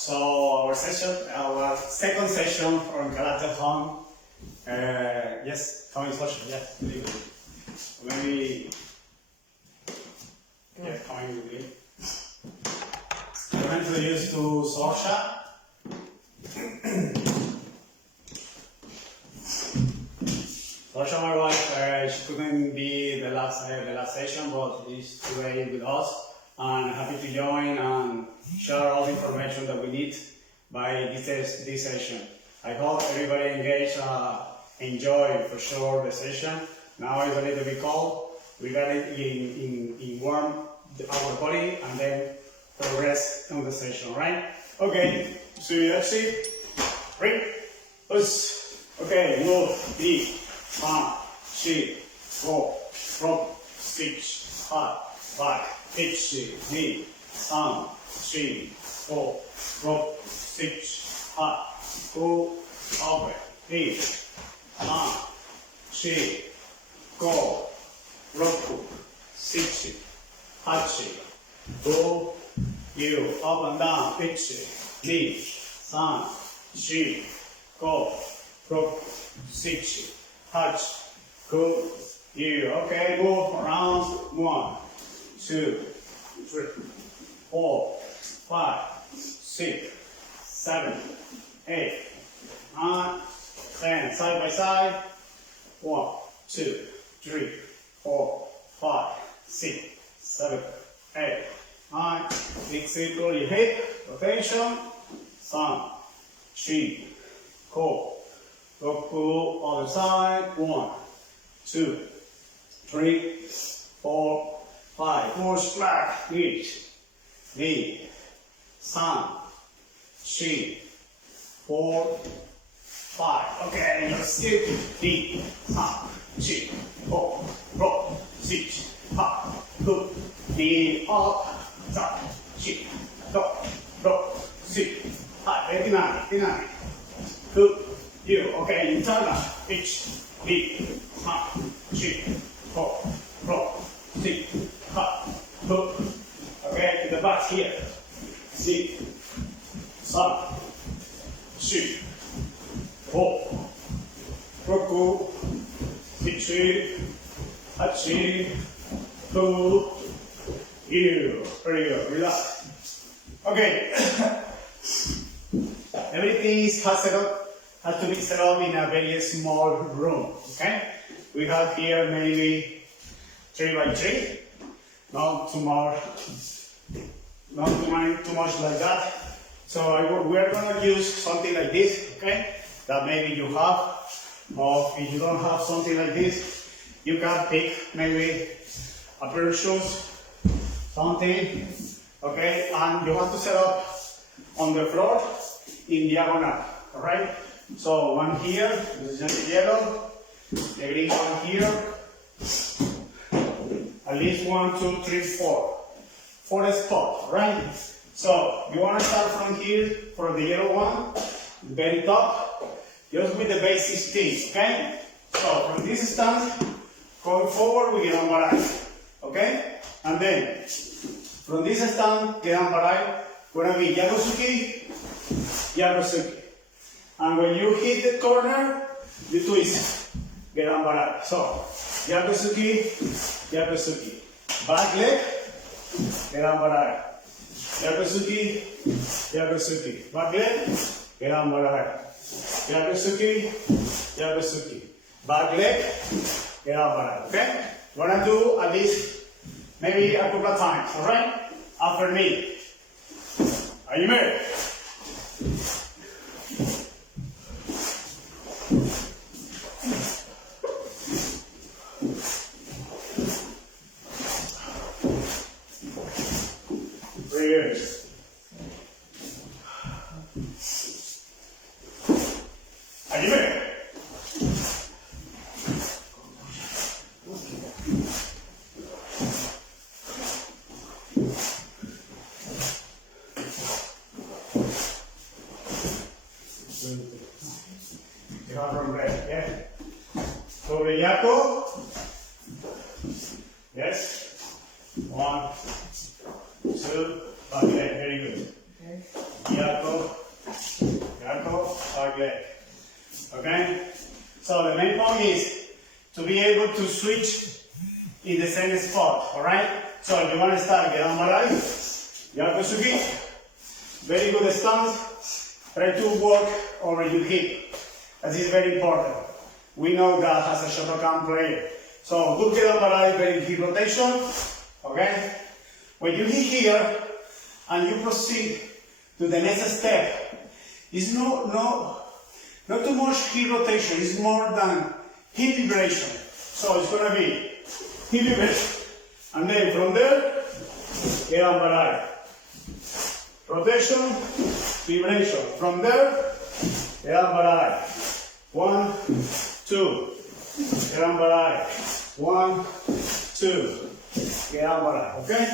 So our second session from Karate Home. Yes, coming Sorcha, yes, really good. Maybe, yeah, coming with me. I'm going to introduce to Sorcha. Sorcha, my wife, she couldn't be the last session, but she's today with us. And happy to join and share all the information that we need by this session. I hope everybody engaged, enjoy for sure the session. Now it's a little bit cold. We got it in warm our body and then progress on the session, right? Okay, so let's see. Break. Okay, move. 3, 1, 2, 4, drop, switch, hard, back. 1, 2, 3, 4, drop, switch, hard, go, over, 3, 1, 2, go, rock, switch, touch, go, you, up and down, pitch, 3, 3, 2, go, rock, switch, touch, go, you. Okay, move around, 1, 2, 3, 4, 5, 6, 7, 8, 9, 10. Side by side. 1, 2, 3, 4, 5, 6, 7, 8, 9. Big circle, your hip, rotation. 3, 2, 4. Go pull other side. 1, 2, 3, 4, 5, push back, reach, 3, 2, 4, 5. Okay, you're skip. 3, 2, 4, rock, switch, up, hook, knee up, down, shift, go, rock, switch, up, 89, hook, you. Okay, internal, reach, 3, 2, 4, rock, switch. Hook. Okay, to the back here. 6, 7, 2, 4. Roku. 6, 8, 2, you. Very good. Relax. Okay. Everything has to be set up in a very small room. Okay. We have here maybe 3 by 3. Not too much like that. So we are going to use something like this, okay? That maybe you have, or if you don't have something like this, you can pick maybe a pair of shoes, something, okay? And you have to set up on the floor in diagonal, alright? So one here, this is just the yellow, the green one here. At least 1, 2, 3, 4. 4 spots, right? So you want to start from here for the yellow one, very top, just with the basic things, okay? So from this stand, going forward, we get on barai, okay? And then from this stand, get on barai, gonna be yagosuki, yagosuki. And when you hit the corner, you twist, get on barai. So yagosuki, yagosuki. Back leg, get on barai. Yagosuki, yagosuki. Back leg, get on barai. Yagosuki, yagosuki. Back leg, get on barai. Okay? We're gonna do at least maybe a couple of times, alright? After me. Are you ready? Are you ready? You have from red, yeah? Sobre yaco. Yes. 1, 2, okay, very good. Okay. Yaco. leg. Okay? So the main point is to be able to switch in the same spot, alright? So if you want to start get on Malay, Yakusuki, very good stance, try to work over your hip. That is very important. We know that as a Shotokan player. So good get on Malay, very hip rotation, okay? When you hit here and you proceed to the next step, it's not too much hip rotation, it's more than hip vibration. So it's gonna be hip vibration. And then from there, get on Malay. Rotation, vibration. From there, get on Malay. 1, 2. Get on Malay. 1, 2. Get on Malay. Okay?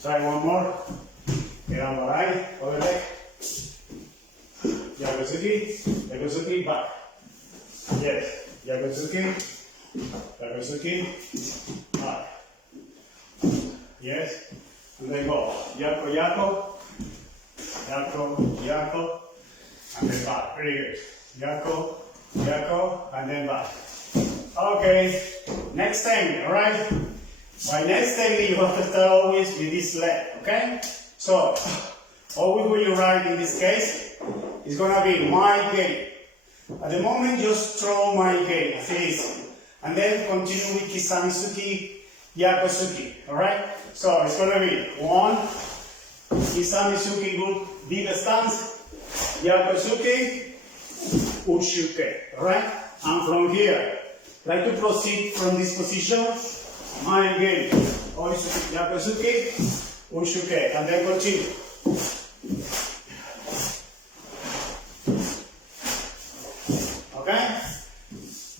Try one more. Get on Malay. Other leg. Yakusuki. Yakusuki. Back. Yes. Yakusuki. Yakusuki. Back. Yes. And then go. Yako, yako. Yako, yako. And then back. Very good. Yako, yako. And then back. Okay. Next thing, alright? My next technique, you have to start always with this leg, okay? So, always when you ride in this case, it's gonna be my gate. At the moment, just throw my gate, as it is. And then continue with Kisamizuki, Yakusuki, alright? So, it's gonna be 1, Kisamizuki, good, big stance, Yakusuki, Uchuke, alright? And from here, try to proceed from this position. My game, Oisuki, Yakusuki, Unshuke, and then continue. Okay?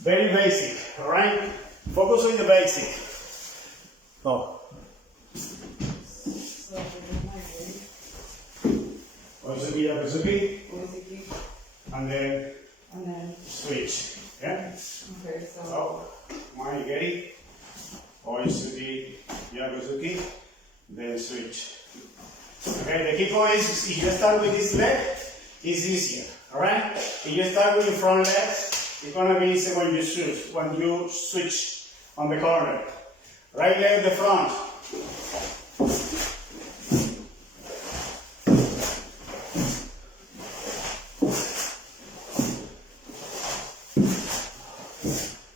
Very basic, alright? Focus on the basic. Go. Oisuki, Yakusuki, and then switch. Yeah? Okay, So, my game. Oisuki, Yakusuki, then switch. Okay, the key point is if you start with this leg, it's easier. Alright? If you start with your front leg, it's gonna be easy when you switch on the corner. Right leg the front.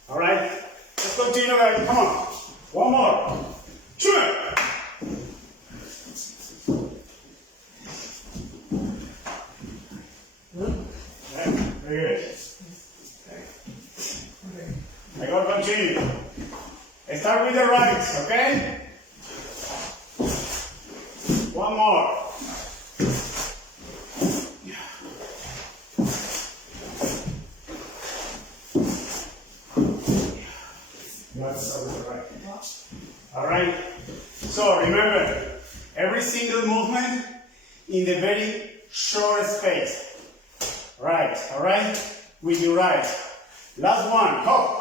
Alright? Let's continue, guys. Come on. One more. Two. Very good. I gotta continue. Start with the right, okay? One more. Alright, so remember, every single movement in the very short space. Right, alright, with your right. Last one, go.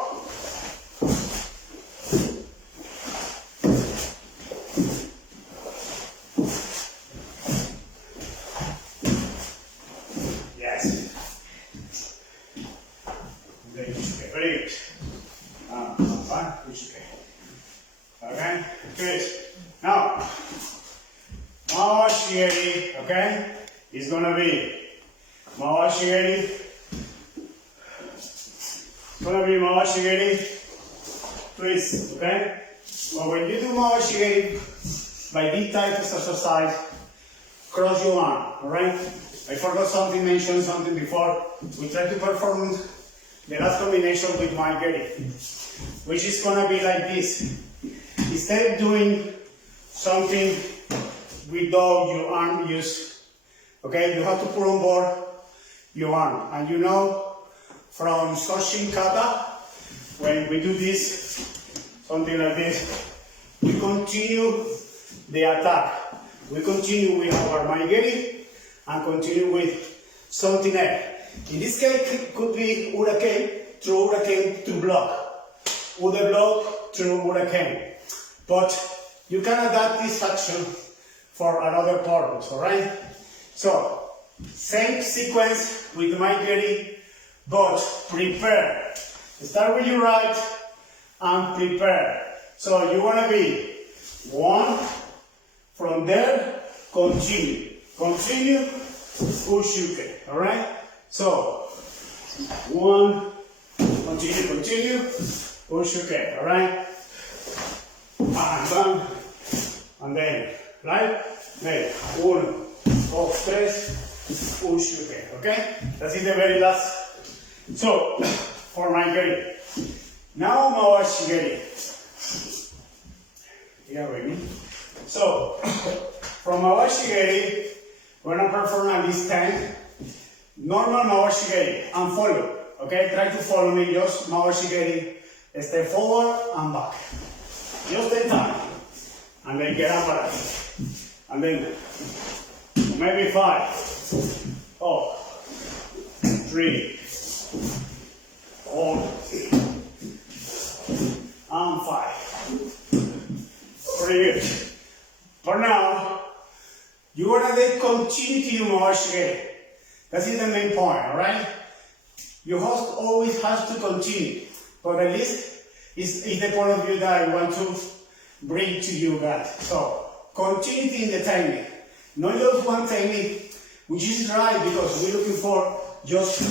Yes. Very good. Okay, good. Now, Mawashigeri, okay, is gonna be Mawashigeri. It's gonna be Mawashigeri twist, okay? But when you do Mawashigeri, by this type of exercise, cross your arm, alright? I forgot something, mentioned something before. We try to perform the last combination with my geri, which is gonna be like this. Instead of doing something without your arm use, okay, you have to put on board your arm. And you know, from Sorcha kata, when we do this, something like this, we continue the attack. We continue with our maigeri and continue with something else. In this case, it could be hurricane, through hurricane to block, other block through hurricane. But you can adapt this action for another purpose, alright? So, same sequence with maigeri but prepare. Start with your right and prepare. So you want to be 1, from there, continue, ushuke, alright? So, 1, continue, ushuke, alright? And then, right? Then, 1, 2, 3, ushuke, okay? That's in the very last. So, for my geri. Now, mawashigeri. Yeah, baby. So, from mawashigeri, we're gonna perform at this 10. Normal mawashigeri and follow. Okay, try to follow me. Just mawashigeri, step forward and back. Just 10 times. And then get up back. And then maybe 5, 4, 3, 4, and 5. Very good. For now, you want to then continue to do mawashigeri. That's the main point, alright? Your host always has to continue, but at least it's the point of view that I want to bring to you guys. So, continue in the technique. Not just one technique, which is right because we're looking for just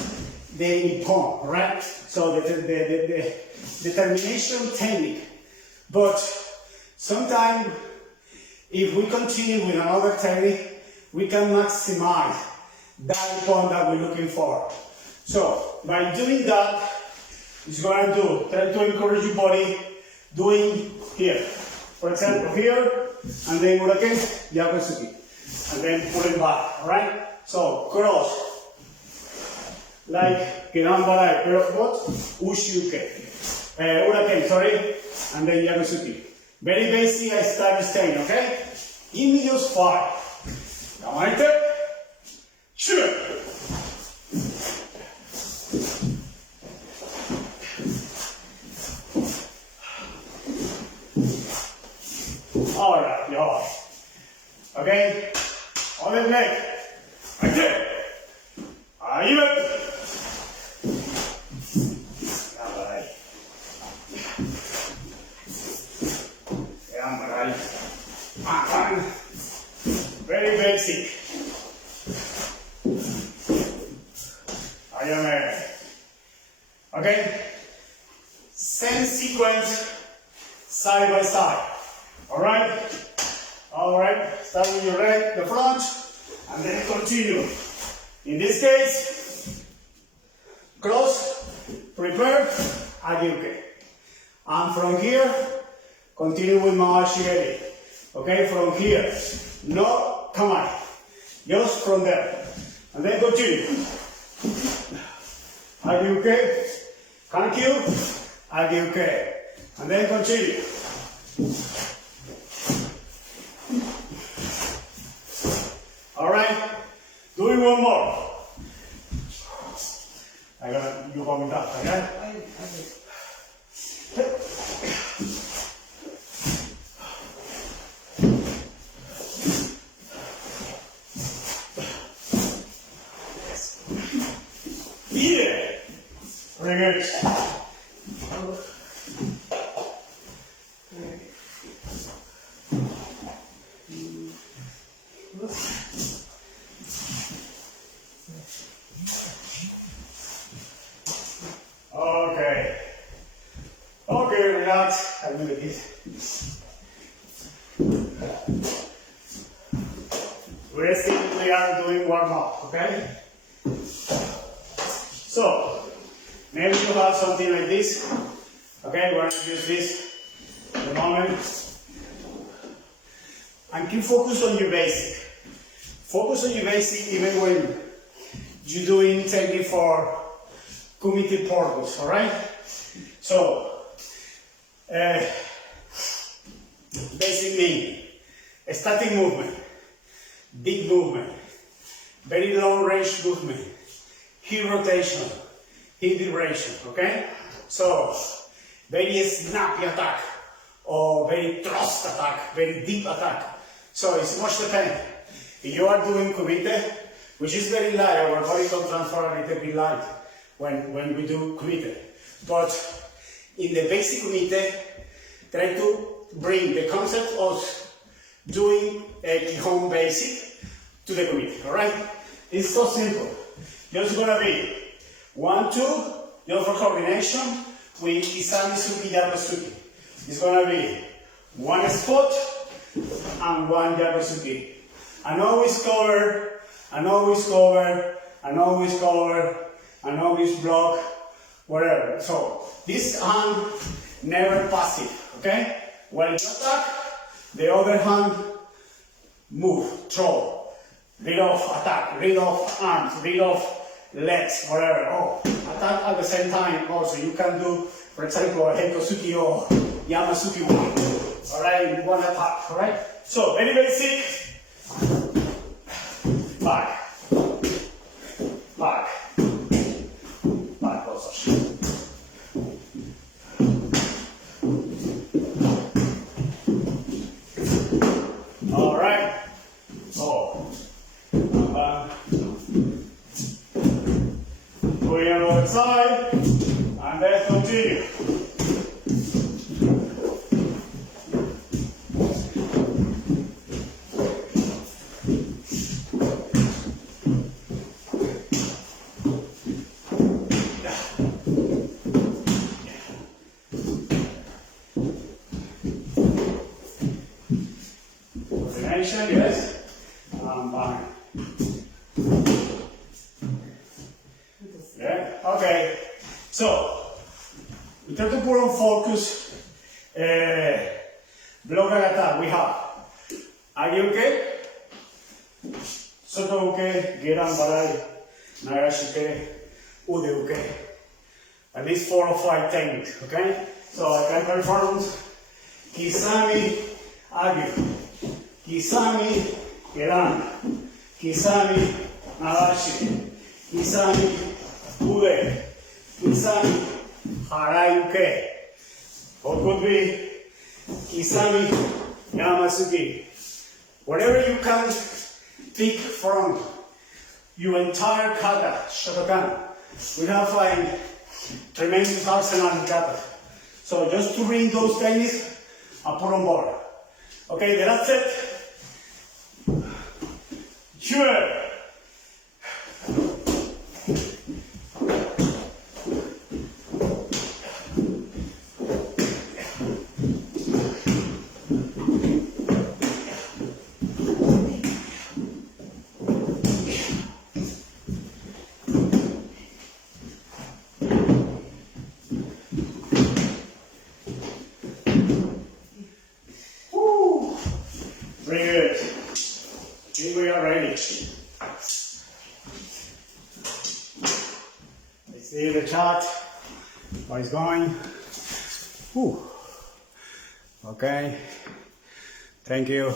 the ippon, right? So, the determination technique. But sometimes, if we continue with another technique, we can maximize that ippon that we're looking for. So, by doing that, it's going to try to encourage your body doing here. For example, here, and then uraken, yakusuki. And then pull it back, alright? So, cross. Like, kirambarai, what? Ushuke. Uraken, sorry. And then yakusuki. Very basic, I start staying, okay? Give me just 5. Come on, shoot. Alright, y'all. Okay? On the leg. Right there. Even. Alright. Alright. Very basic. I am okay? Same sequence, side by side. Alright? Alright, start with your leg, the front, and then continue. In this case, cross, prepare, adiuke. And from here, continue with mawashigeri. Okay, from here. No, come on. Just from there. And then continue. Adiuke. Thank you. Adiuke. And then continue. Alright, doing one more. You coming back, okay? Yeah, very good. Okay, relax. I'll do this. We are doing warm up, okay? So, maybe you have something like this. Okay, we're going to use this at the moment. And keep focus on your basic. Focus on your basic even when you're doing technique for kumite purpose, alright? So, basic meaning, static movement, big movement, very long range movement, hip rotation, hip vibration, okay? So, very snappy attack, or very thrust attack, very deep attack. So, it's much dependent. If you are doing kumite, which is very light, our body can transfer a little bit light. when we do kumite. But in the basic kumite, try to bring the concept of doing a Kihon basic to the kumite, alright? It's so simple. Just gonna be 1, 2, just for coordination with Isami Suki, Yago Suki. It's gonna be 1 spot and 1 Yago Suki. And always cover, and always cover, and always cover, and always block, whatever. So this hand never passive, okay? When you attack, the other hand move, throw, rid off attack, rid off arms, rid off legs, whatever. Oh, attack at the same time also. You can do, for example, a Hekosuki or Yamasuki one. Alright, in one attack, alright? So, very basic. Back. Back. Back also. Alright. So, going on the other side, and then continue. Yes, fine. Yeah, okay. So, we try to put on focus block and attack. We have Agi-uke, Soto-uke, Geran-barai, Nagashi-uke, Ude-uke. At least 4 or 5 techniques, okay? So I can perform Kisami, Agi. Kisami, Geran, Kisami, Nagashi, Kisami, Ude, Kisami, Harai-uke. Or could be Kisami, Yamasuki. Whatever you can pick from your entire kata, Shotokan. We have a tremendous arsenal in kata. So just to bring those techniques and put on board. Okay, the last set. Sure. Very good. Here we are ready. Let's see the chart. How it's going. Whew. Okay. Thank you.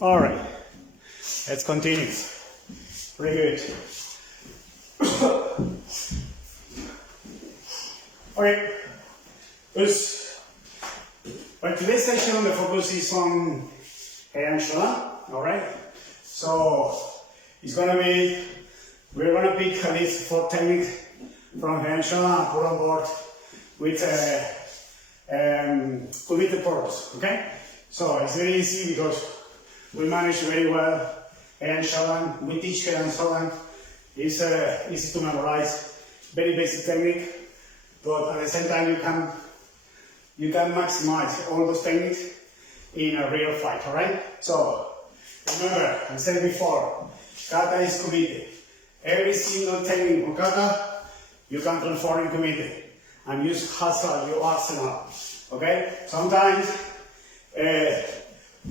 All right. Let's continue. Very good. Okay. Well, today's session, the focus is on Heian Shodan, alright? So, it's gonna be, we're gonna pick at least 4 techniques from Heian Shodan and put on board with committed purpose, okay? So, it's very easy because we manage very well Heian Shodan. We teach Heian Shodan. It's easy to memorize, very basic technique, but at the same time you can maximize all those techniques in a real fight, alright? So, remember, I said before, kata is committed. Every single technique on kata, you can transform in committed and use hustle, your arsenal, okay? Sometimes,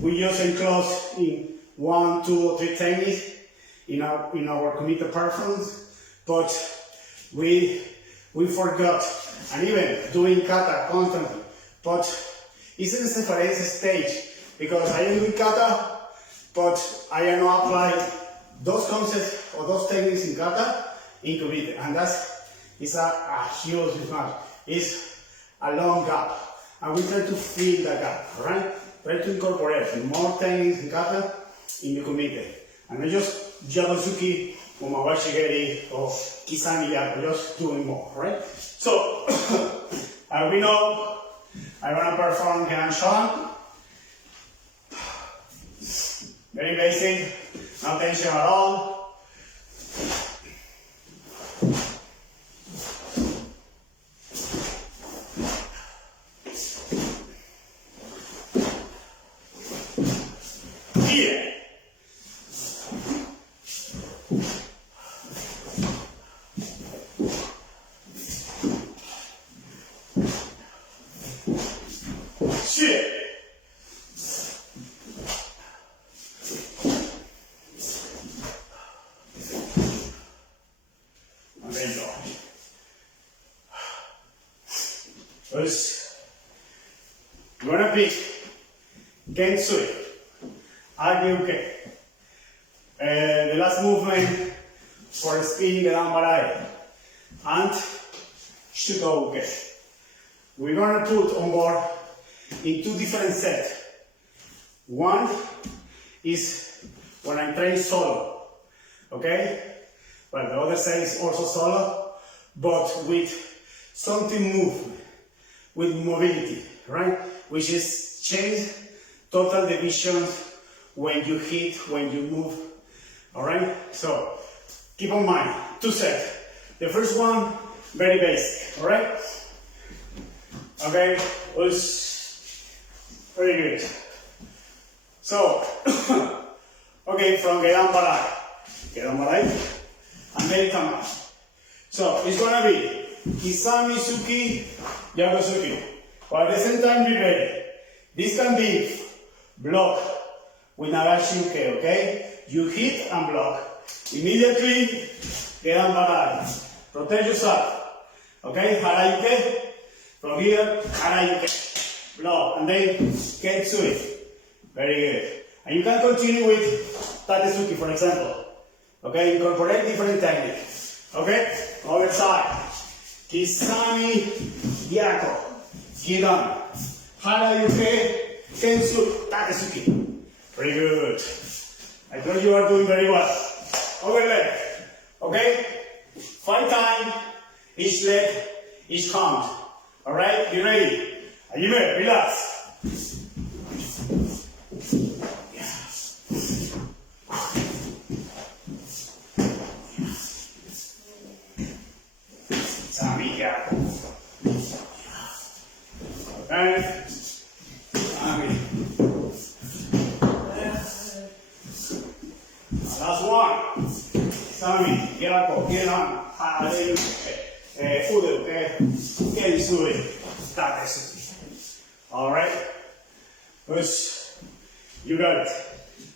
we just enclose in 1, 2, or 3 techniques in our committed performance, but we forgot, and even doing kata constantly. But it's in the separate stage because I am doing kata, but I am not applying those concepts or those techniques in kata in committed, and it's a huge difference. It's a long gap, and we try to fill that gap, right? Try to incorporate more techniques in kata in the committed, and not just Yagosuki umawashigeri, or kisami yako, just doing more, right? So, as we know, I'm gonna perform Ganshan. Very basic, no tension at all. Here. Shit. And there you go. We're gonna pick Gensui, Agyuke. The last movement for spinning the Dambarai, and Shutouke. We're gonna put on board in two different sets. One is when I'm training solo, okay? Well, the other set is also solo, but with something movement, with mobility, right? Which is change total division when you hit, when you move, all right? So keep in mind, two sets. The first one, very basic, all right? Okay, was very good. So, okay, from Gedambarai, and then come out. So, it's gonna be Kisami Suki, Yagosuki. But at the same time, be ready. This can be block with Nagashi Uke, okay? You hit and block. Immediately, Gedambarai. Protect yourself, okay? Harayuke. From here, Harayuke, block, and then Kensui. Very good. And you can continue with Tatesuki, for example. Okay, incorporate different techniques. Okay, other side. Kisami, Yako, Gidan, Harayuke, Kensu, Tatesuki. Very good. I thought you are doing very well. Over leg. Okay, 5 times, each leg, each count. All right, you ready? Are you ready? Relax. Amiga. Okay. Last one. Sami, Yako, Geran, Harayu, Udo, Kensui, Tatesuki. Alright? You got it.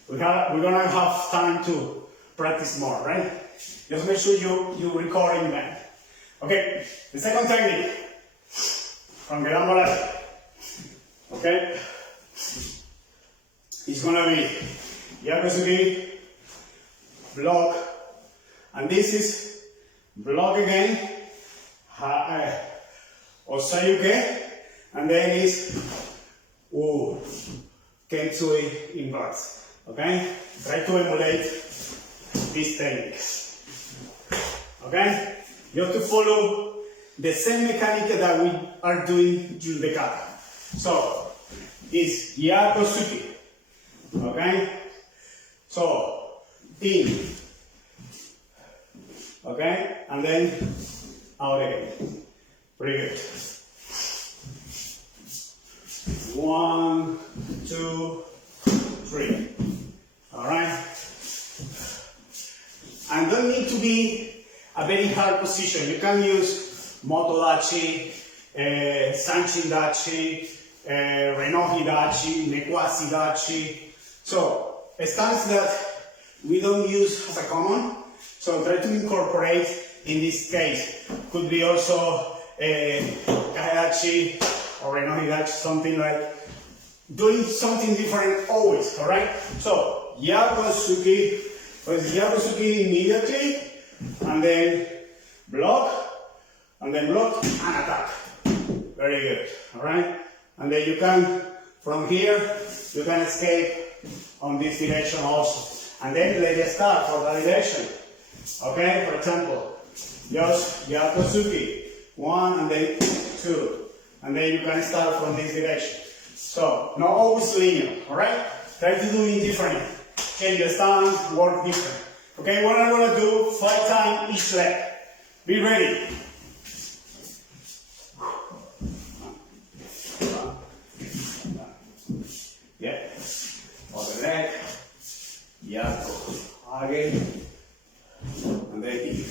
We're gonna have time to practice more, right? Just make sure you record in mind. Okay, the second technique from Gedambarai, okay, it's gonna be Yagosuki, block, and this is block again, Osayuke, and then is Kensui inverse, okay? Try to emulate these techniques, okay? You have to follow the same mechanic that we are doing during the kata. So, it's Yagosuki, okay? So, in, okay? And then out again. Pretty good. 1, 2, 3. Alright? And don't need to be a very hard position. You can use Motodachi, Sanchin Dachi, Renohi Dachi, Nekwasi Dachi. So, a stance that we don't use as a common. So, try to incorporate in this case. Could be also Kahedachi or Renohi Dachi, something like doing something different always, alright? So, Yagosuki, immediately, and then block, and attack. Very good, alright? And then you can, from here, you can escape on this direction also. And then let's start for that direction. Okay, for example, just Yakosuki, 1 and then 2. And then you can start from this direction. So, not always linear, alright? Try to do it different. Change the stance, work different. Okay, what I'm going to do, 5 times each leg. Be ready. Yeah. Other leg. Yako. Again. And then in.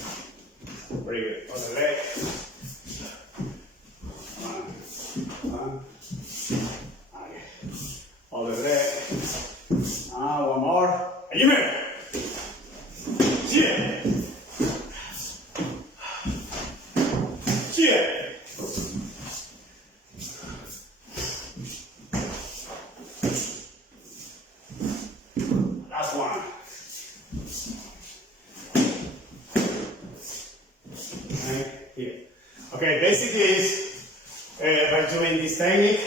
Very good. Other leg. One. Okay. Other leg. One more. Ayume. Cheer. Cheer. Last one. Okay, here. Okay, basically by doing this technique,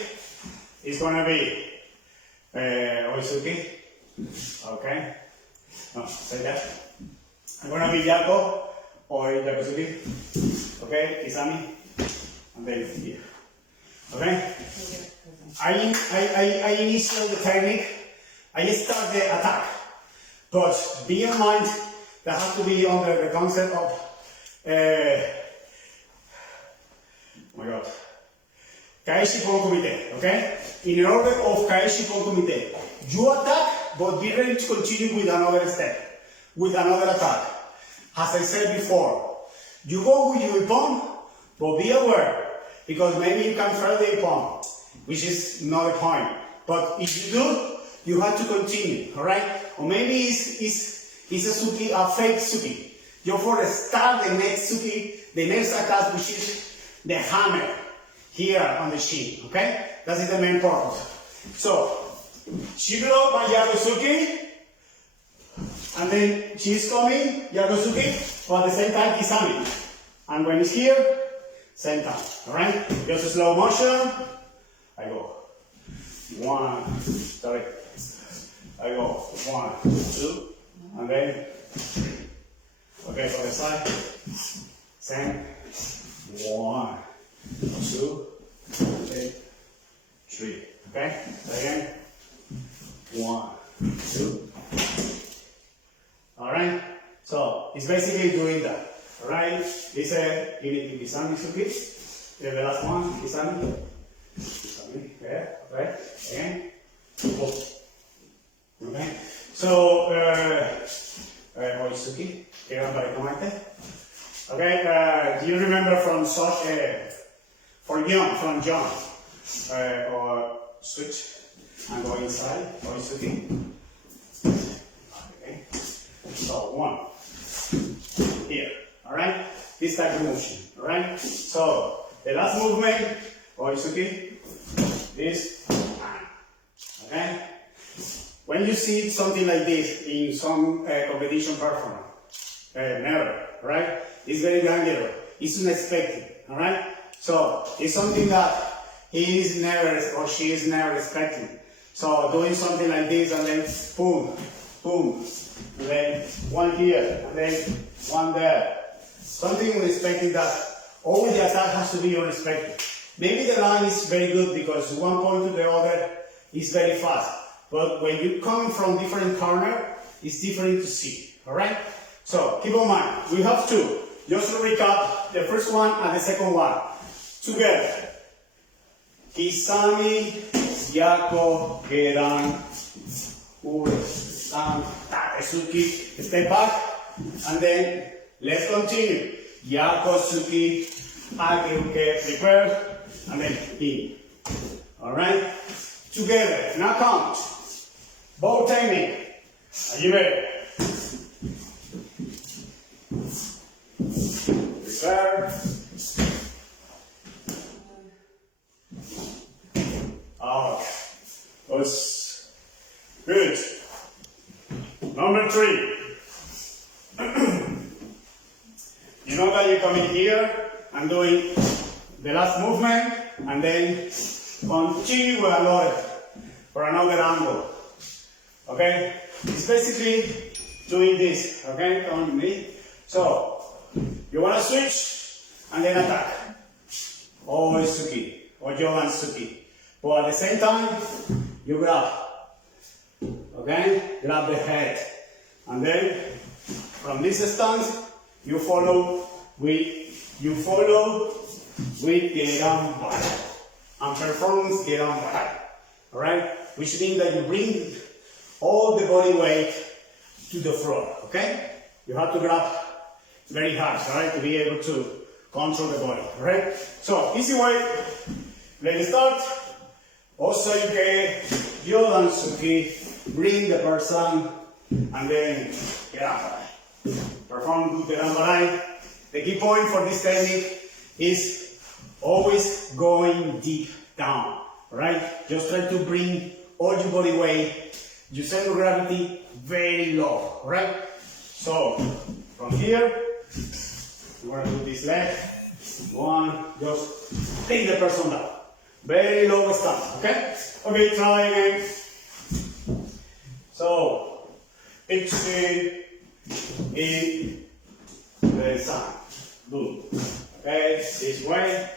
it's gonna be Oisuki. Okay. No, say that. I'm gonna be Yako or Yakosuki. Okay, Kisami, and then here. Okay? I initiate the technique, I start the attack. But be in mind that has to be under the concept of oh my god. Kaishi Pon Kumite, okay? In order of Kaishi Pon Kumite, you attack, but be ready to continue with another step, with another attack. As I said before, you go with your ippon, but be aware, because maybe you can fail the ippon, which is not a point. But if you do, you have to continue, alright? Or maybe it's a suki, a fake suki. You for start the next suki, the next attack, which is the hammer here on the shin, okay? That is the main purpose. So, Shiguro by Yakosuki, and then she's coming, Yakosuki, but at the same time Kisami. And when it's here, same time, alright? Just a slow motion, I go 1, sorry, I go 1, 2, and then 3. Okay, for the side, same, 1, 2, and then 3. Okay, again, 1, 2. Alright, so it's basically doing that. Alright, it's a unity Kisami Suki. The last one, Kisami. Kisami, there, okay, again, go. Okay, so, Oisuki, okay, do you remember from Sorcha, from John, or switch and go inside, Oisuki? Okay, so 1, here, alright, this type of motion, alright? So, the last movement, Oisuki, this, okay? When you see something like this in some competition performance, never, right? It's very angular, it's unexpected, alright? So, it's something that he is never or she is never expecting. So, doing something like this and then boom, boom, and then one here, and then one there. Something unexpected that always the attack has to be unexpected. Maybe the line is very good because one point to the other is very fast. But when you're coming from different corner, it's different to see, alright? So, keep in mind, we have two. Just to recap, the first one and the second one. Together. Kisami, Yako, Gedan, Ure, San, Takesuki, step back, and then let's continue. Yako, Suki, Ake, prepare, and then in. Alright? Together, now count. Bow technique. Are you ready? Prepare. Okay. That's good. Number 3. You know that you come in here and doing the last movement and then continue with another for another angle. Okay? It's basically doing this. Okay? Come with me. So, you want to switch and then attack. Always Suki, or Johan Suki. But at the same time, you grab. Okay? Grab the head. And then, from this stance, you follow with the arm back. And perform the arm back. Alright? Which means that you bring all the body weight to the floor. Okay? You have to grab very hard, alright, to be able to control the body, alright? So, easy way, let's start. Also, you can Yodan Suki, bring the person, and then get up. Perform the Rambalai. The key point for this technique is always going deep down, alright? Just try to bring all your body weight, your center of gravity very low, alright? So, from here, you want to do this leg. One, just take the person down. Very low stance, okay? Okay, try again. So, exhale in the side. Good. Okay, this way.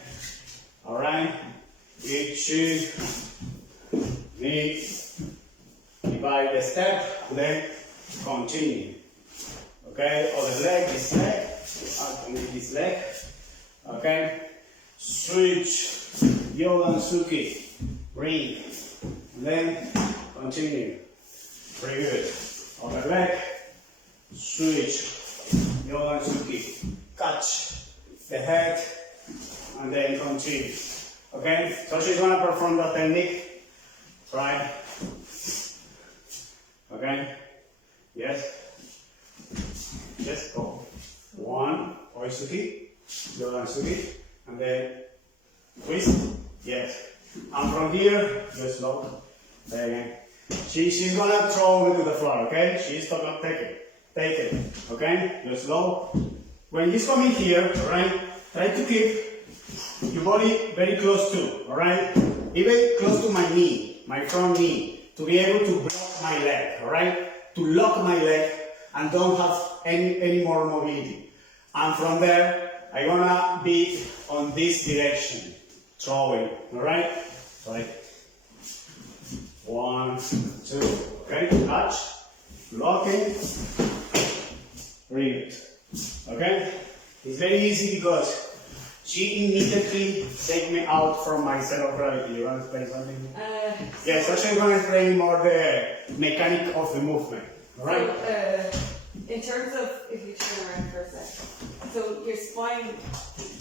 Alright. Exhale. Knee. Divide the step, then continue. Okay, other leg, this leg. Alternate this leg. Okay. Switch. Yoga and Suki. Breathe. And then continue. Very good. Other leg. Switch. Yoga and Suki. Catch the head. And then continue. Okay. So she's gonna perform that technique. Right. Okay. Yes. Yes, go. One, Oisuki, Yodan Suki, and then twist. Yes. And from here, just lock. Again. She's gonna throw it to the floor, okay? She's gonna take it, okay? Just low. When he's coming here, alright, try to keep your body very close to, alright? Even close to my knee, my front knee, to be able to block my leg, alright? To lock my leg and don't have any more mobility. And from there, I'm gonna be on this direction, throwing, alright? Right. 1, 2, okay, touch, locking, bring it, okay? It's very easy because she immediately takes me out from my center of gravity. You want to explain something? Yes, so she's going to explain more the mechanic of the movement, alright? So, in terms of, if you turn around for a second, so your spine,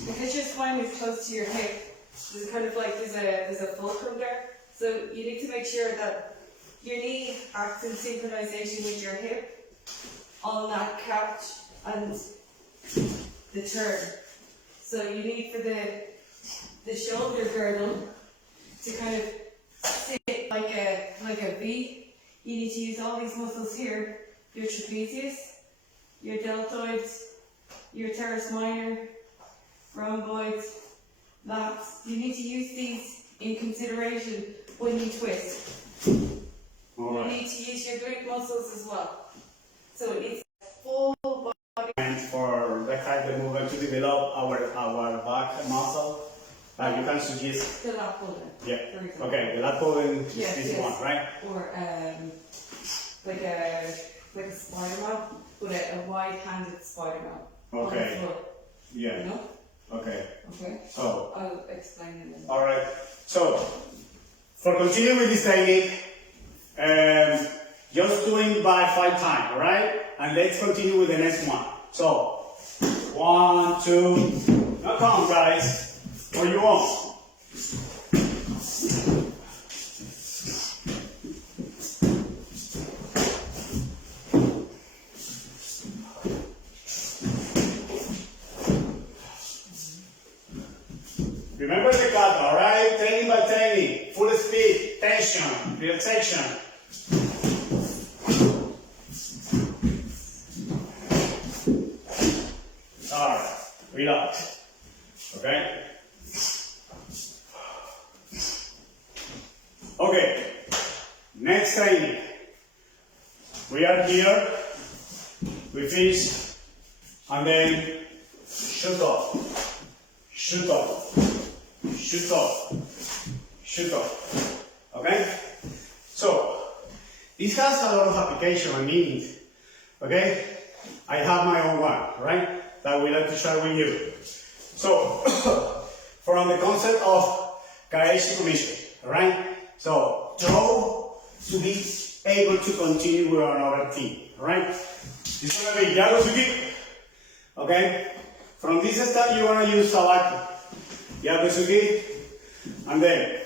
because your spine is close to your hip, there's kind of like, there's a fulcrum there, so you need to make sure that your knee acts in synchronization with your hip on that couch and the turn. So you need for the shoulder girdle to kind of sit like a V. You need to use all these muscles here, your trapezius, your deltoids, your teres minor, rhomboids, lats. You need to use these in consideration when you twist. All right. You need to use your glute muscles as well. So it's full body. And for that kind of movement to develop our back muscle, you can suggest The lat pull down. yeah. For example. Okay, the lat pulling is Yes, this yes. one, right? Or like a spider man, but a wide-handed spider man. Okay. On the floor, Yeah. you know? Okay. Okay. So, I'll explain it in a minute. all right. So, for continuing with this technique, just doing by 5 times, all right? And let's continue with the next one. So, 1, 2. Now come, guys. Where you want? Remember the kata, alright? Technique by technique. Full speed, tension, relaxation. Alright, relax. Okay? Okay, next technique. We are here. We finish and then shoot off, shoot off, shoot off, shoot off. Okay? So, this has a lot of application and meaning. Okay? I have my own one, right? That we like to share with you. So, from the concept of garage commission, right? So, throw to be able to continue with another team, right? This is going to be Yagosuki, okay? From this start, you want to use Sawaki, Yagosuki, and then,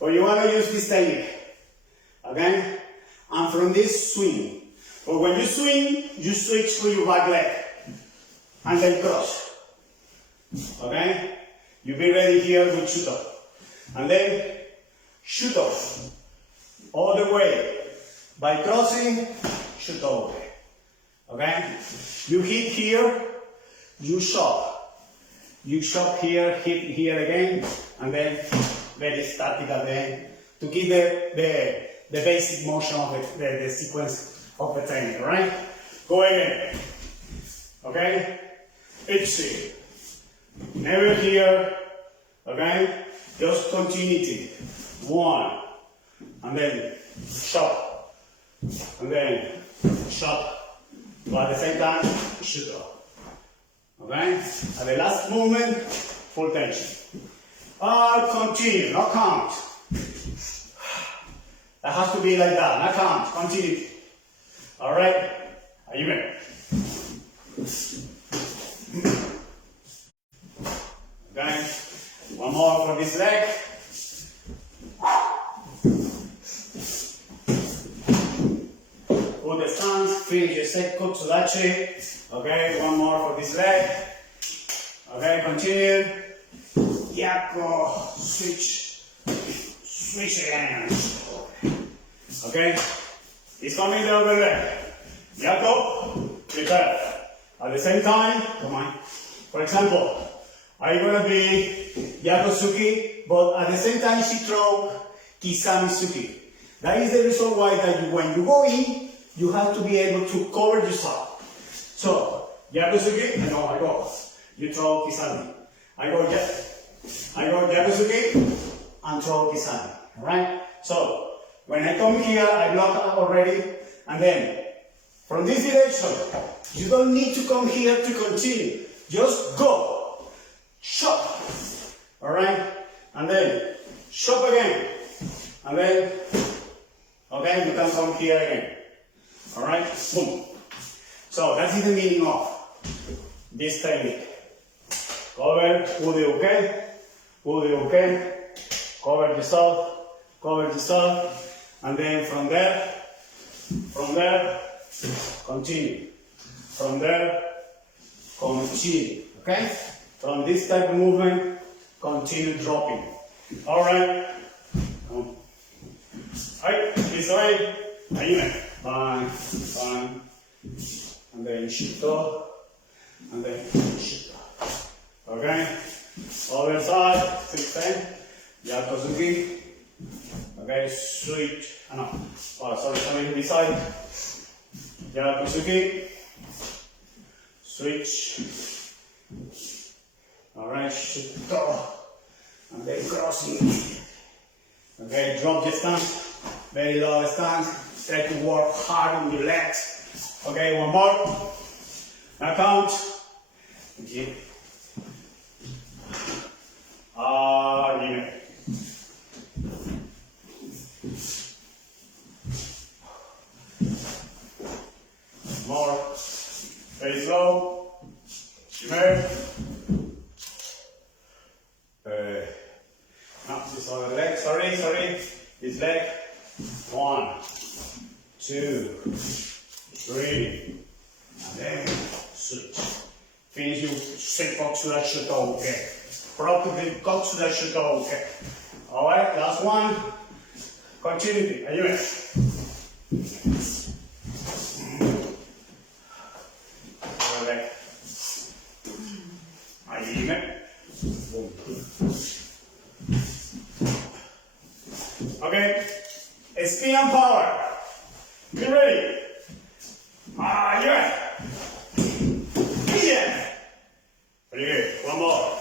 or you want to use this technique, okay? And from this, swing. But when you swing, you switch to your back leg, and then cross, okay? You be ready here with shoot off, and then shoot off, all the way, by crossing, shoot over, okay? You hit here, you shop here, hit here again, and then very static at the end, to give the basic motion of the sequence of the technique, right? Go again, okay? Ipsy, never here, okay? Just continuity, 1, and then shop, and then shop, but at the same time, shoot off. Okay? At the last movement, full tension. Continue, not count. That has to be like that, not count, continue. Alright? Are you ready? Okay? One more for this leg. Put the stance, finish your set, kotsudachi. Okay, one more for this leg. Okay, continue. Yako, switch. Switch again. Okay, it's coming the other leg. Yako, prepare. At the same time, come on. For example, are you gonna be Yakosuki, but at the same time she throw Kisami-suki. That is the reason why that when you go in, you have to be able to cover yourself. So, Yakosuki, and oh my god, you throw Kisami. I go Yakosuki, and throw Kisami, alright? So, when I come here, I block already, and then, from this direction, you don't need to come here to continue. Just go, shop, alright? And then, shop again, and then, okay, you can come here again. Alright, boom. So that is the meaning of this technique. Cover, uke, cover yourself, and then from there, continue. From there, continue. Okay? From this type of movement, continue dropping. Alright? Alright, this way. Ayume. Bang, bang, and then shoot off, and then shoot off. Okay? Other side, 16. Yakosuki. Okay, switch. No. Oh, sorry, this side. Yakosuki. Switch. Alright, shoot off. And then crossing. Okay, drop the stance. Very low stance. Try to work hard on your legs. Okay, one more. Now count. Okay. More. Very slow. Shimmer. No, this other leg. Sorry. This leg. 1, 2, 3, and then switch. Finish your set kotsudachi okay. Properly kotsudachi okay. Alright, last one. Continuity. Are you ready? Other leg. Are you ready? Okay. Speed and power. Be ready. Yeah. Very good. One more.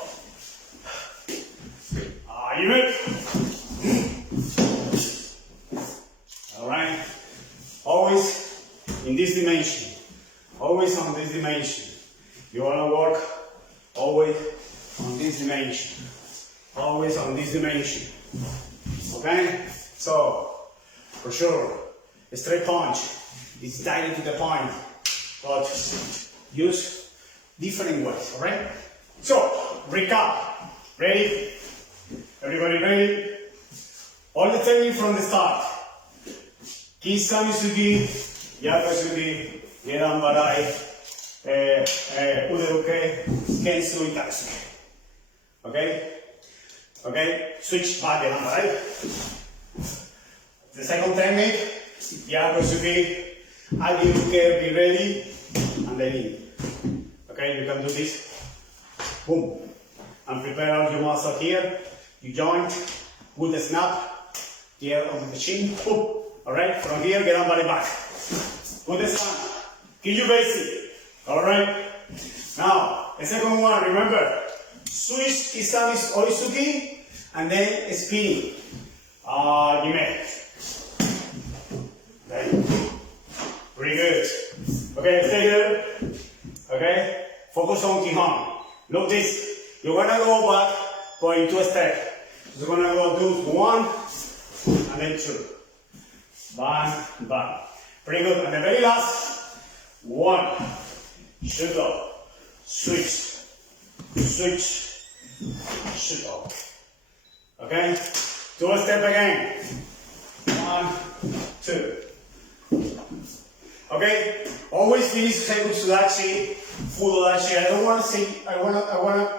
Are you ready? Alright. Always in this dimension. Always on this dimension. You want to work always on this dimension. Always on this dimension. Okay? So, for sure, a straight punch is directly to the point, but use different ways, alright? So, recap. Ready? Everybody ready? All the technique from the start. Kisami sugi, yaka sugi, geran barai, uderuke, kensu itasuke. Okay? Okay? Switch back geran barai. The second technique, yaka sugi, agiruke, be ready, and then in. Okay? You can do this. Boom. And prepare out your muscle here. You joint with the snap here on the chin. Boom. Alright, from here, get on body back. With the sun. Keep you basic. Alright. Now, the second one, remember, switch kisami oisuki and then spinning. Yime. Okay. Pretty good. Okay, stay here. Okay. Focus on Kihon. Look this. You're gonna go back, but into a step. You're gonna go do one and then two. Bang, bang. Pretty good. And the very last one. Shoot up. Switch. Switch. Shoot up. Okay? Do a step again. 1, 2. Okay? Always finish Senku Sudachi, full Dachi. I don't want to see, I wanna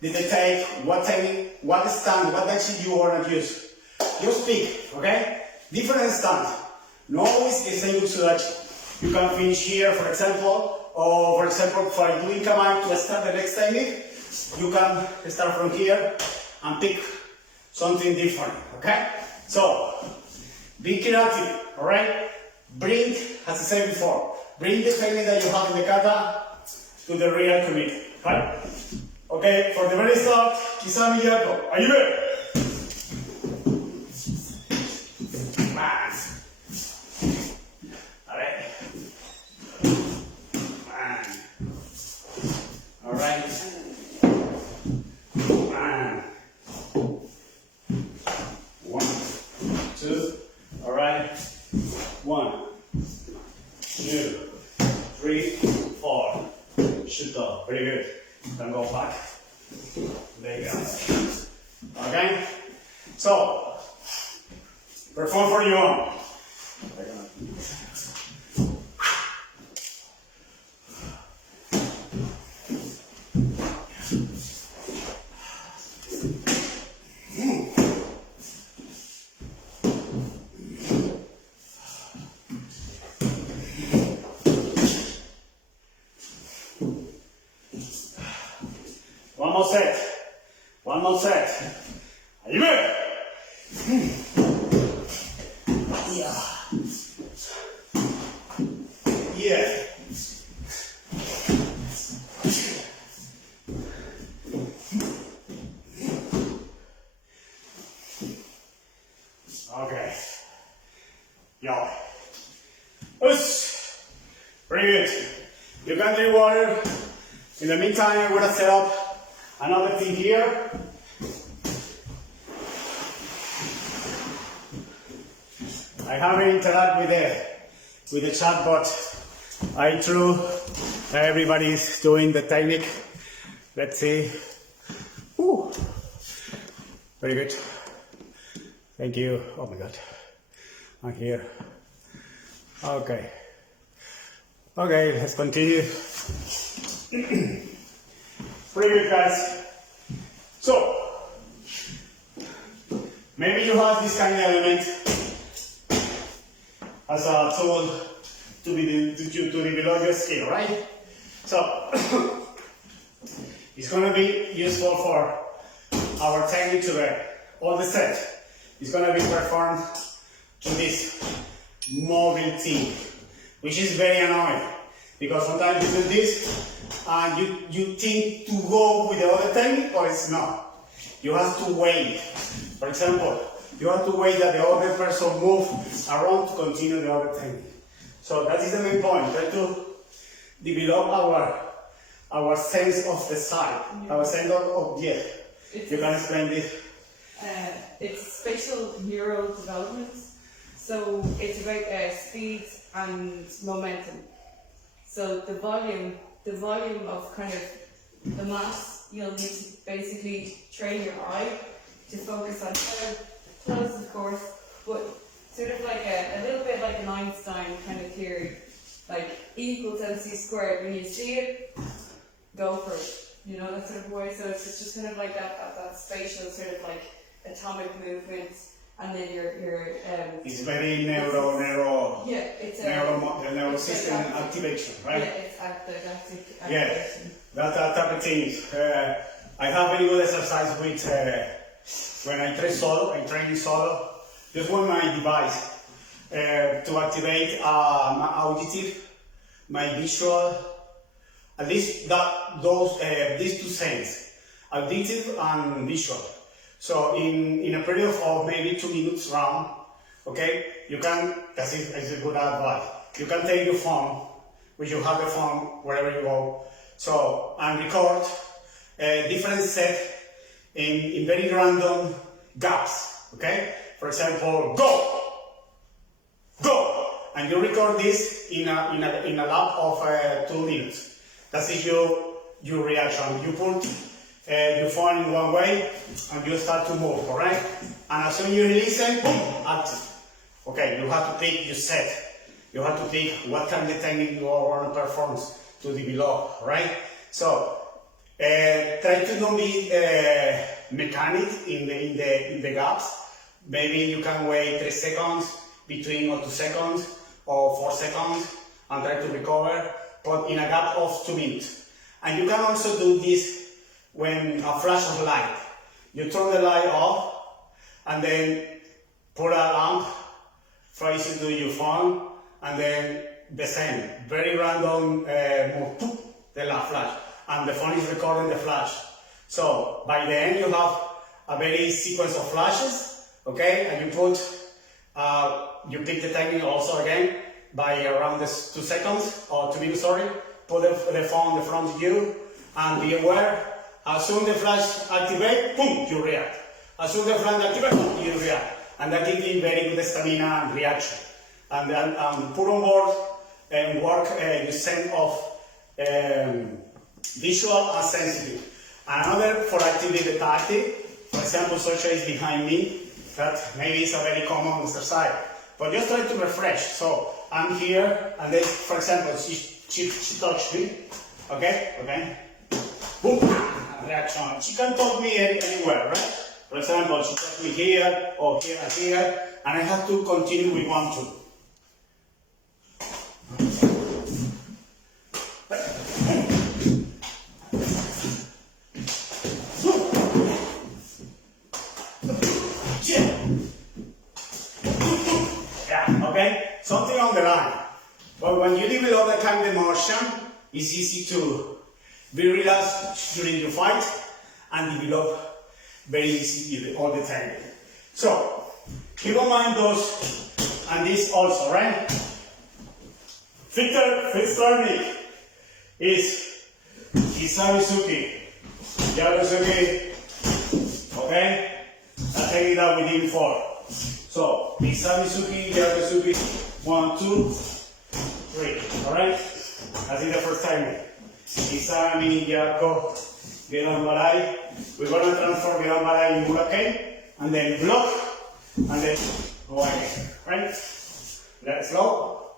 detect what technique, what stand, what dachi you want to use. Just pick, okay? Different stand. No always the same Sudachi. You can finish here, for example, or for example, for doing command to start the next technique, you can start from here and pick something different, okay? So, be creative, alright? Bring, as I said before, bring the technique that you have in the kata to the real community, right? Okay, for the very start, Kisami Yako, are you ready? Man. Alright. Man. Alright. Man. 1, 2, alright. 1, 2, 3, 4. Shoot up, pretty good. Then go back. There you go. Okay? So, perform for your own. One more set. One more set. Are you ready? Yeah. Yeah. Okay. Yo. Ush. Pretty good. You can drink water. In the meantime, I'm gonna set up another thing here. I haven't interacted with the chat, but I true everybody's doing the technique. Let's see. Ooh. Very good. Thank you. Oh my God. I'm here. Okay. Okay, let's continue. Pretty good, guys. So, maybe you have this kind of element as a tool to develop your skill, right? So, it's going to be useful for our technique today. All the set is going to be performed to this mobile thing, which is very annoying. Because sometimes you do this and you think to go with the other technique, but it's not. You have to wait. For example, you have to wait that the other person move around to continue the other technique. So that is the main point. Try to develop our sense of the side, our sense of you can explain this. It's spatial neural development. So it's about speed and momentum. So the volume of kind of the mass, you'll need to basically train your eye to focus on how close, of course, but sort of like a little bit like an Einstein kind of theory, like E equals MC squared. When you see it, go for it. You know, that sort of way. So it's just kind of like that spatial sort of like atomic movement, and then your it's very neuro yeah, it's neuro system activation, right? Yeah, it's activation. Yeah, that type of thing. I have very good exercise with when I train solo. Just want my device to activate my auditive, my visual, at least these two senses, auditive and visual. So in a period of maybe 2 minutes round, okay, you can, that is a good advice. You can take your phone, which you have the phone wherever you go, so, and record different set in very random gaps, okay? For example, go, and you record this in a lap of 2 minutes. That is your reaction. You put your phone in one way and you start to move, correct? And as soon as you release it, boom, active. Okay, you have to pick your set. You have to pick what kind of technique you want to perform to develop, right? So try to not be mechanic in the gaps. Maybe you can wait 3 seconds between or 2 seconds or 4 seconds and try to recover, but in a gap of 2 minutes. And you can also do this when a flash of light. You turn the light off and then put a lamp facing to your phone and then the same, very random move, the flash, and the phone is recording the flash. So by the end you have a very sequence of flashes, okay, and you put, you pick the timing also again by around 2 seconds or 2 minutes, sorry, put the phone in front of you and be aware. As soon as the flash activates, boom, you react. As soon as the flash activates, boom, you react. And that gives you very good stamina and reaction. And then put on board and work the sense of visual and sensitive. Another for activity the tactic, for example, Sorcha is behind me. That maybe is a very common exercise. But just try to refresh. So I'm here, and then, for example, she touched me. Okay? Boom, reaction. She can touch me anywhere, right? For example, she touched me here, or here, and here, and I have to continue with 1, 2. Yeah, okay? Something on the line. But when you develop that kind of motion, it's easy to be relaxed during your fight and develop very easy all the time. So, keep in mind those and this also, right? Fifth technique is Isabizuki. Yabuzuki, okay? That technique that we did before. So, Isabizuki, Yabuzuki, 1, 2, 3, alright? That is the first technique. Isami, Yako, Gedan Balai. We're going to transform Gedan Balai in Murake, and then block, and then go again, right? Let's go.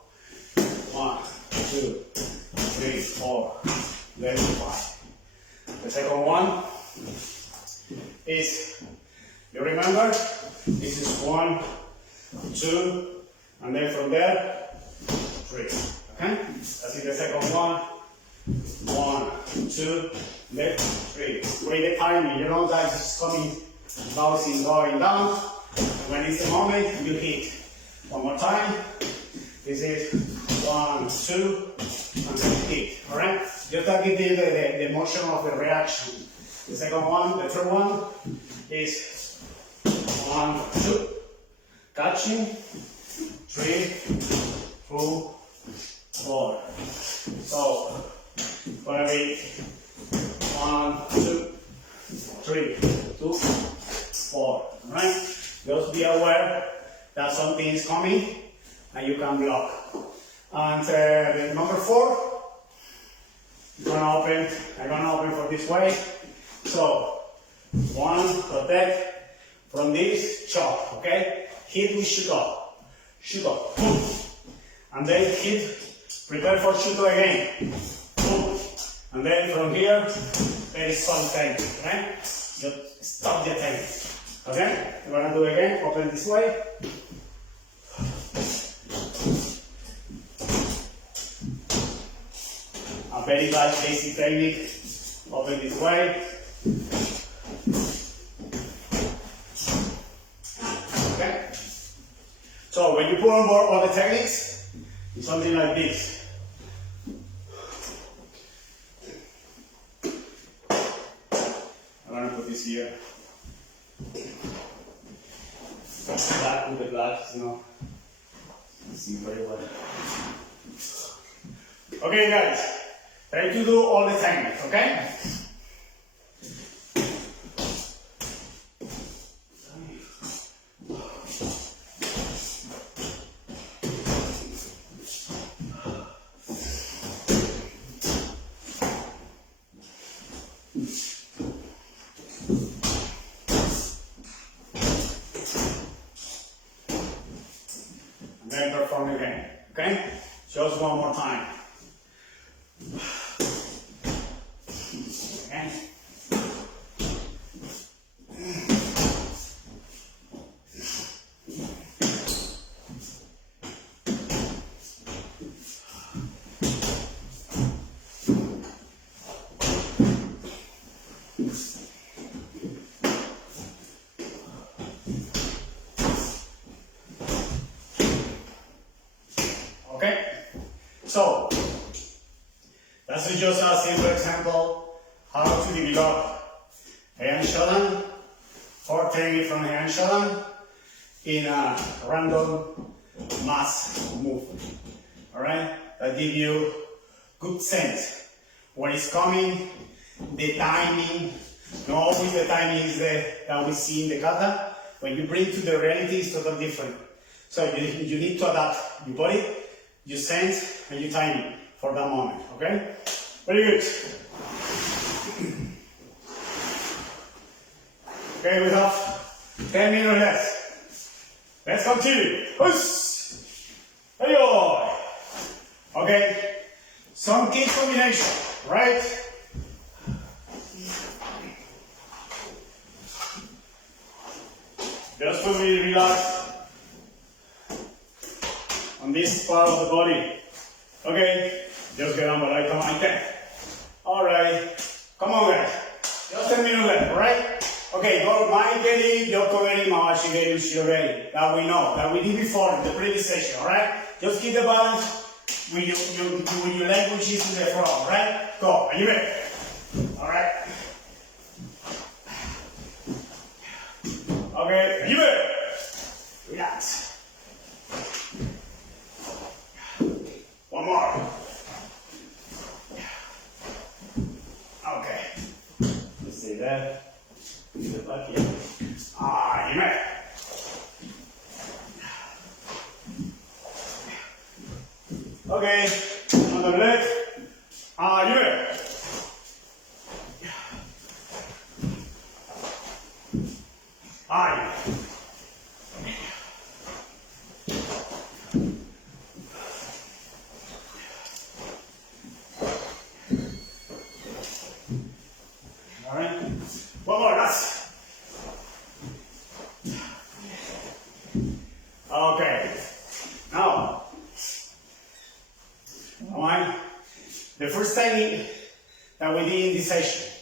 1, 2, 3, 4, then 5. The second one is, you remember, this is 1, 2, and then from there, 3, okay? That's the second one. 1, 2, then 3. Wait the timing, you know that it's coming, bouncing, going down. And when it's the moment, you hit. One more time. This is 1, 2, and then just to give you the motion of the reaction. The second one, the third one is 1, 2, catching, 3, 4, 4. So, gonna be 1, 2, 3, 2, 4. Right? Just be aware that something is coming and you can block. And the number 4, I'm gonna open for this way. So, 1, protect from this chop, okay? Hit with shoot up, boom. And then hit, prepare for shoot again, boom. And then from here, very solid technique, okay? Just stop the technique, okay? I'm gonna do again, open this way. A very basic technique, open this way. Okay? So when you put on board all the techniques, it's something like this. I'm gonna put this here. Black with the black, you know. See very well. Okay, guys. Try to do all the techniques, okay? And then perform again, okay? Just one more time. Okay, so that's just a simple example how to develop hand showdown or technique from hand showdown in a random mass movement. All right, that give you good sense when it's coming, the timing. Not always the timing is that we see in the kata. When you bring to the reality, it's totally different. So you need to adapt your body, your sense, and your timing for that moment, okay? Very good. Okay, we have 10 minutes left. Let's continue. Hey, okay, some key combination, right? Just to be relaxed on this part of the body. Okay, just get on, but I come on 10. Alright, come on guys. Just 10 minutes left, alright? Okay, go mind getting, yoko getting, mawashi getting, shiro getting. That we know, that we did before in the previous session, alright? Just keep the balance with your leg which is to the front, alright? Go, are you ready? Alright? Okay, are you ready? Relax. One more. Okay. Let's see that. Leave it back here. Ah, you ready? Okay. On the left. Ah, you ready? Ah, alright. One more, last. Okay. Now, alright. The first technique that we did in this session,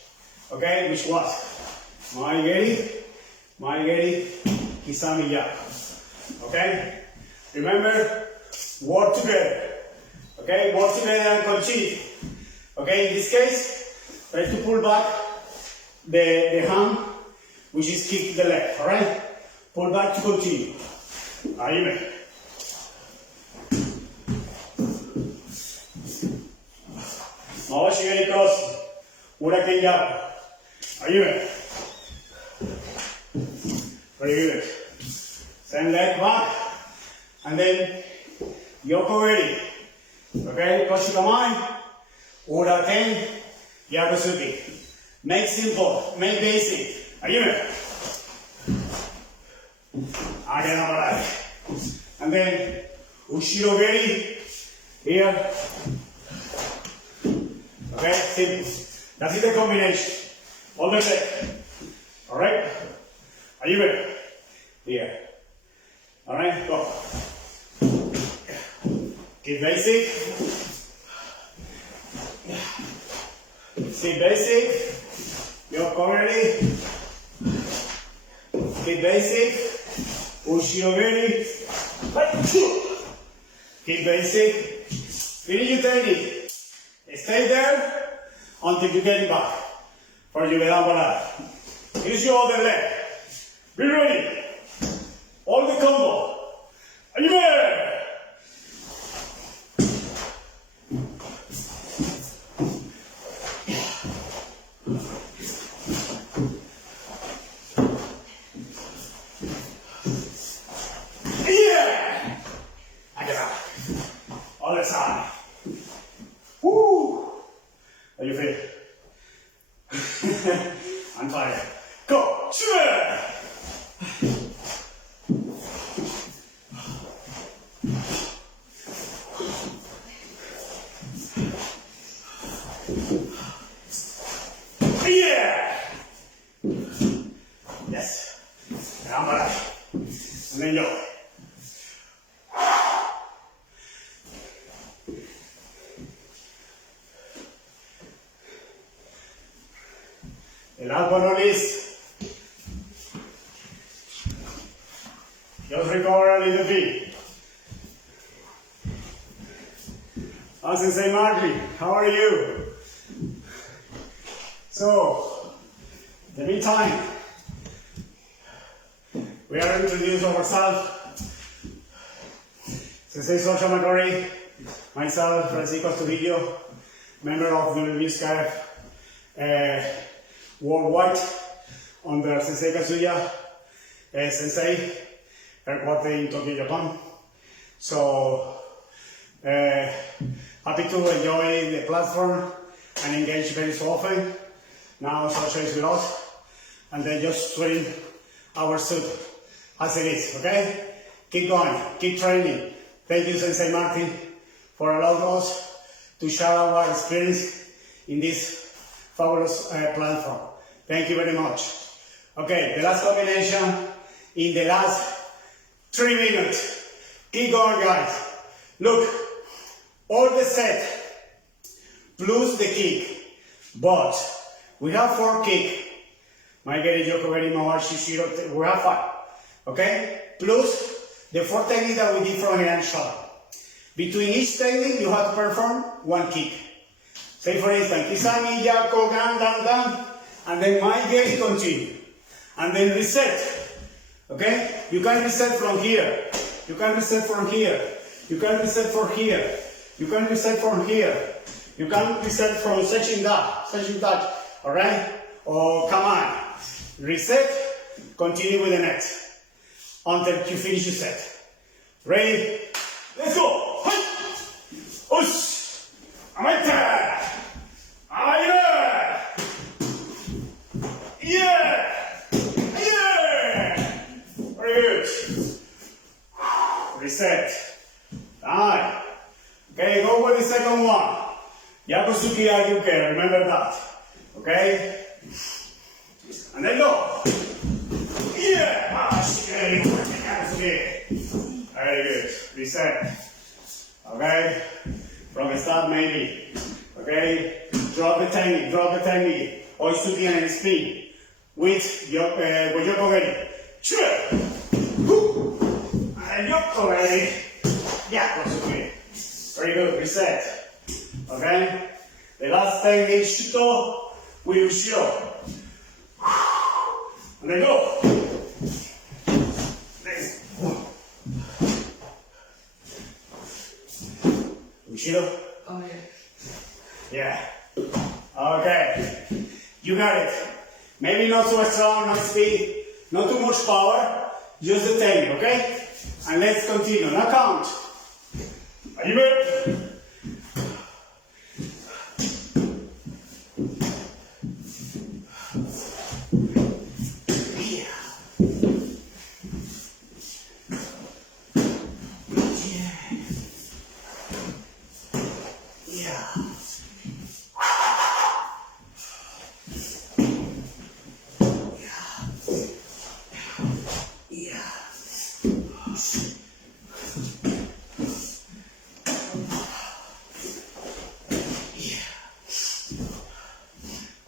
okay, which was Maigeri, Kisami Ya. Okay? Remember, work together. Okay, work together and continue. Okay, in this case, try to pull back the hand, which is kick the leg, alright? Pull back to continue. Ayúdame. Ahora si viene cross, una que ya. Ayúdame. Very good. Same leg back, and then Yoko ready. Okay, coach your mind. Ura ten, Yakusuki. Make simple, make basic. Ayúdame. Again, and then Ushiro ready. Here. Okay, simple. That's it, the combination. All the same. Alright? Are you ready? Here. Alright, go. Keep basic. Keep basic. Yoko ready. Keep basic. Ushiro ready. Keep basic. Finish your technique. Stay there until you get it back. For you get down. Use your other leg. Be ready. All the combo. Are you ready? Yeah! I get up. Other side. Woo! How you feel? I'm tired. Go! Sure! Yeah! Yes. And I'm back. And then go. And last but not least, just recover a little bit. Sensei Marty, how are you? So, in the meantime, we are introducing ourselves. Sensei Sorcha Corry, myself, Francisco Astudillo, member of the WSCAF worldwide under Sensei Kazuya Sensei, headquartered in Tokyo, Japan. So, happy to enjoy the platform and engage very so often. Now Sorcha is with us, and then just sweating our suit as it is, okay? Keep going, keep training. Thank you, Sensei Martin, for allowing us to share our experience in this fabulous platform. Thank you very much. Okay, the last combination in the last 3 minutes. Keep going, guys. Look, all the set plus the kick, but we have 4 kick. Maigeri, Yokogeri, Mawashi, Shiro, we have 5. Okay? Plus the 4 techniques that we did from here and shoulder. Between each technique, you have to perform 1 kick. Say for instance, Kisami, Yako, Gan, Dan, Dan, and then Maigeri continue. And then reset. Okay? You can reset from here. You can reset from here. You can reset from here. You can reset from here. You can reset from searching that. Alright? Oh, come on. Reset, continue with the next. Until you finish your set. Ready? Let's go! Hey! Ush! Amete! Yeah! Yeah! Yeah! Very good. Reset. Time. Okay, go with the second one. Yakusuki Ayuke, remember that. Okay? And then go. Yeah! Very good. Reset. Okay? From the start, maybe. Okay? Drop the technique. Oitsuki and spin. With Yoko ready. And Yoko ready. Yeah, Very good. Reset. Okay? The last technique, shuto with ushiro. And then go. Next. Ushiro. Oh Yeah. yeah. Okay. You got it. Maybe not so strong, not speed, not too much power. Just the technique, okay? And let's continue. Now count. Are you ready?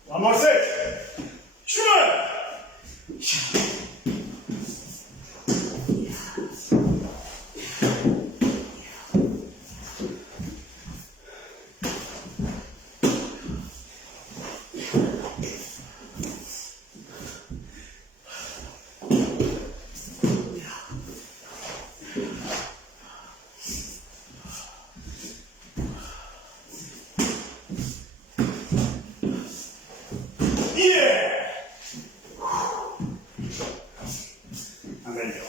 One more set. Sure. Yeah. And then go.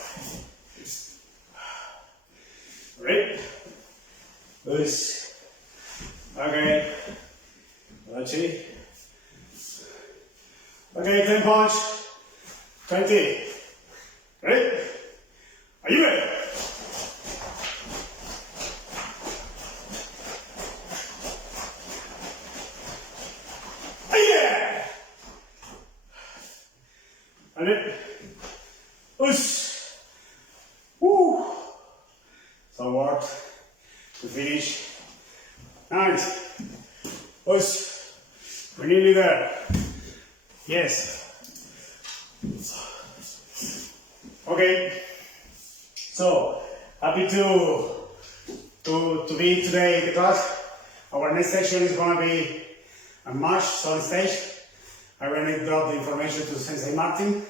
Right? Loose. Okay. Let's see. Okay, 10 punch. 20. Ready? Are you ready? Yeah. And it. Push. Woo. Some work to finish. Nice. Push. We're nearly there. Yes. Okay. So happy to be today in the class. Our next section is going to be a march on stage. I'm going to drop the information to Sensei Martin,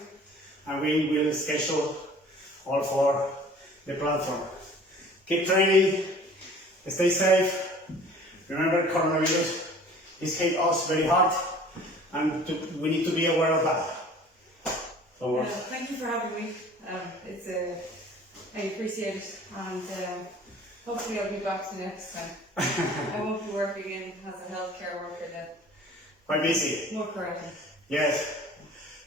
and we will schedule all for the platform. Keep training, stay safe. Remember, coronavirus is hit us very hard, and we need to be aware of that. So, Thank you for having me. I appreciate it, and hopefully I'll be back the next time. I won't be working in as a healthcare worker then. quite busy. More correctly. Yes.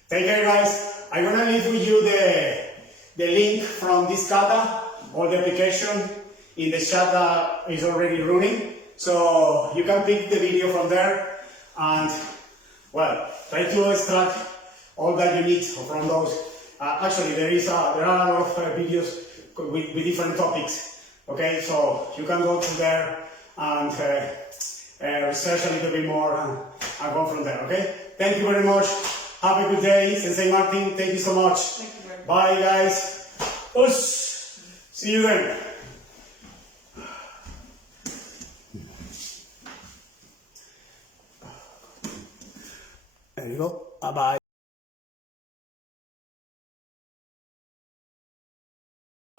Take care, guys. I'm gonna leave with you the link from this kata or the application in the chat that is already running. So you can pick the video from there and, well, try to extract all that you need from those. Actually, there are a lot of videos with different topics. Okay, so you can go to there and research a little bit more and go from there. Okay, thank you very much. Have a good day, Sensei Martin. Thank you so much. Thank you very much. Bye, guys. Us. See you then. There you go. Bye bye.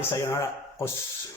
Sayonara. Us.